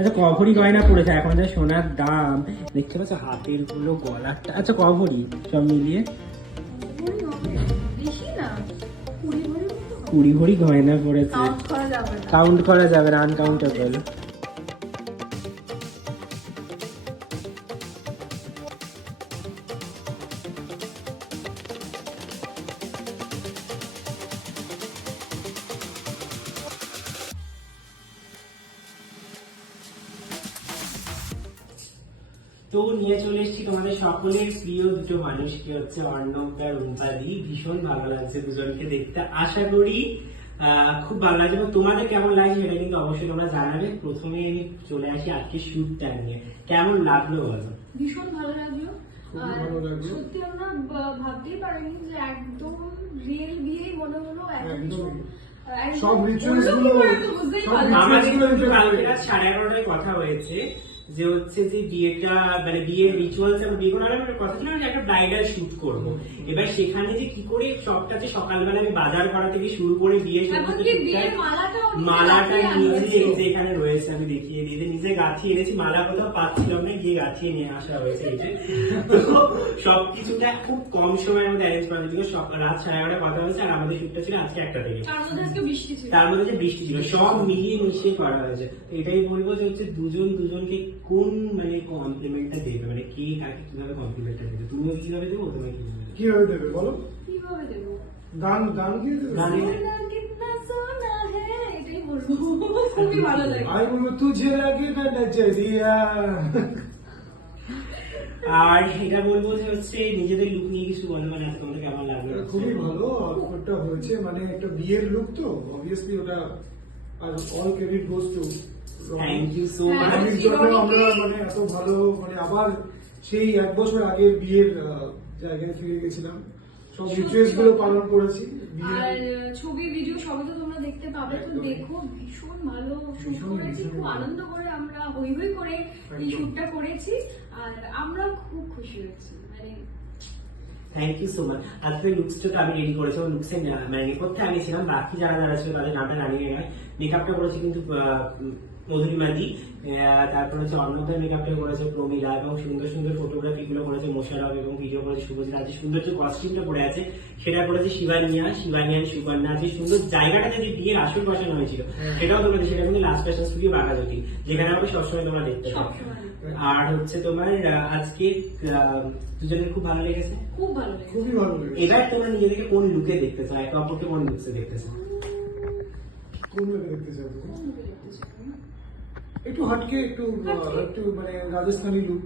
আচ্ছা কভরি গয়না পড়েছে এখন যা সোনার দাম। দেখতে পাচ্ছ হাতেরগুলো গলারটা আচ্ছা কভরি সব মিলিয়ে। কুড়ি ভরি গয়না পড়েছে। কাউন্ট করা যাবে না। কাউন্ট করা যাবে না আনকাউন্টেবল তো নিয়ে চলে এসেছি তোমাদের সকলের প্রিয় দুটো মানুষকে হচ্ছে অর্ণব আর রুম্পাদি ভীষণ ভালো লাগছে দুজনকে দেখতে। আশা করি আহ, খুব ভালো লাগছে। এবং তোমাদের কেমন লাগছে সেটা কিন্তু অবশ্যই তোমরা জানাবে। প্রথমে আমি চলে আসি আজকে শুটটা নিয়ে। কেমন লাগল বলো? ভীষণ ভালো লাগল। সত্যি আমরা ভাবতেই পারিনি যে একদম রিয়েল বিয়ে মনে হলো এত কিছু সব কি গুলো- আমাদের কিন্তু গুলো কালকে রাত সাড়ে এগারোটায় কথা হয়েছে। যে হচ্ছে যে বিয়েটা মানে বিয়ের রিচুয়ালস আমি বিয়ে করার কথা ছিল যে একটা ব্রাইডাল শুট করব এবার সেখানে যে কি করে সবটাতে সকালবেলা আমি বাজার করা থেকে শুরু করে বিয়ে মালাটা। এই যে এখানে রয়েছে আমি দেখিয়ে দিয়ে নিজে গাছিয়ে এনেছি মালা কোথাও পাচ্ছিলাম না গিয়ে গাছিয়ে নিয়ে আসা হয়েছে এই যে। তো সবকিছুটা খুব কম সময়ের মধ্যে অ্যারেঞ্জ করা হয়েছিল। সব- রাত সাড়ে এগারোটা কথা হয়েছে আর আমাদের শুটটা ছিল আজকে একটা থেকে। তার মধ্যে আজকে বৃষ্টি ছিল। তার মধ্যে যে বৃষ্টি ছিল সব মিলিয়ে মিশিয়ে করা হয়েছে। এটাই বলব যে হচ্ছে দুজন দুজনকে কোন মানে কমপ্লিমেন্টটা দেবে? মানে কে কাকে কীভাবে কমপ্লিমেন্টটা দেবে? তুমিও কীভাবে দেবো তোমাকে কীভাবে দেবে? কীভাবে দেবে বলো? কীভাবে দেবো? গান গান দিয়ে দেবে। বলব খুবই ভালো লাগে। আমি বলব তুঝে লাগে না নজরিয়া আর এটা বলব যে হচ্ছে নিজেদের লুক নিয়ে কিছু বলো মানে তোমাদের কেমন লাগল? খুবই ভালো হয়েছে। মানে একটা বিয়ের লুক তো অবভিয়াসলি ওটা আর all credit goes to thank you so much আমরা মানে এত ভালো মানে আবার সেই এক বছর আগের বিয়ের জায়গায় ফিরে গেছিলাম। সব রিচুয়ালসগুলো পালন করেছি। আর ছবি ভিডিও সবই তো তোমরা দেখতে পাবে। তো দেখো ভীষণ ভালো শুট করেছি। খুব আনন্দ করে আমরা হই হই করে এই শুটটা করেছি। আর আমরা খুব খুশি হয়েছি মানে থ্যাংক ইউ সো মাচ আজকে লুকসটা আমি রেডি করেছি। লুকসে মানে নেপথ্যে আমি ছিলাম। বাকি যারা যারা ছিল তাদের নামটা জানিয়ে গেলাম মেকআপটা করেছি কিন্তু আহ, উম, মধুরিমাদি তারপর হচ্ছে অন্নদের মেকআপটা করেছে প্রমিলা এবং সুন্দর সুন্দর ফটোগ্রাফি গুলো করেছে মোশারফ এবং ভিডিও করেছে শুভজিৎ আজকে সুন্দর যে কস্টিউমটা পরে আছে সেটা করেছে শিবানিয়া শিবানিয়ান সুকন্যা আজকে সুন্দর জায়গাটাতে যে বিয়ের আসল বসানো হয়েছিল সেটাও তোমরা সেটা কিন্তু লাস্ট ফ্যাশন স্টুডিও বাঘাজটি যেখানে আমাকে সবসময় তোমরা দেখতে আর হচ্ছে তোমার আজকে আহ, দুজনের খুব ভালো লেগেছে? খুব ভালো খুবই ভালো এবার তোমরা নিজেদেরকে কোন লুকে দেখতে চাও একে অপরকে কোন লুকসে দেখতে চাও? কোন দেখতে চাও? একটু হাটকে একটু একটু মানে রাজস্থানি লুক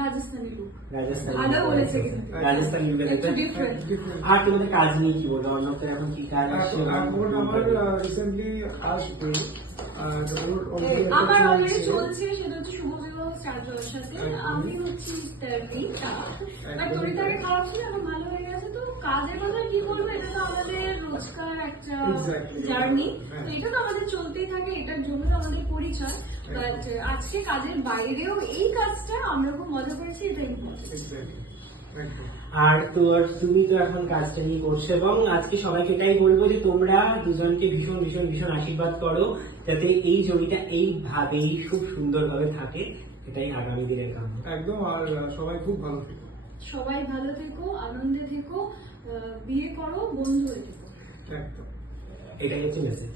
রাজস্থানী লুক রাজস্থান ভালো বলেছে। কিন্তু। রাজস্থান লুকে একটু দেখতে different। আর তোমাদের কাজ নিয়ে কি বলব? অন্যদের এখন কি কাজ আসছে এখন আমার রিসেন্টলি আসবে আমার অলরেডি চলছে। সেটা হচ্ছে স্টার আমি হচ্ছি তরিতা বাট তরিতাকে খারাপ এখন ভালো হয়ে গেছে তো কাজের কথা কি বলব এটা রোজকার একটা জার্নি হ্যাঁ। তো এটা তো আমাদের চলতেই থাকে এটার জন্য তো আমাদের পরিচয়। বাট আজকে কাজের বাইরেও এই কাজটা আমরা খুব মজা করেছি এটা ইম্পর্টেন্ট. আর তোর তুমি তো এখন কাজটা নিয়ে করছ এবং আজকে সবাইকে এটাই বলব যে তোমরা দুজনকে ভীষণ ভীষণ ভীষণ আশীর্বাদ করো যাতে এই জমিটা এইভাবেই খুব সুন্দরভাবে থাকে এটাই আগামী দিনের কাম একদম আর সবাই খুব ভালো থেকো। সবাই ভালো থেকো আনন্দে থেকো বিয়ে করো বন্ধু হয়ে থেকো। এটাই হচ্ছে মেসেজ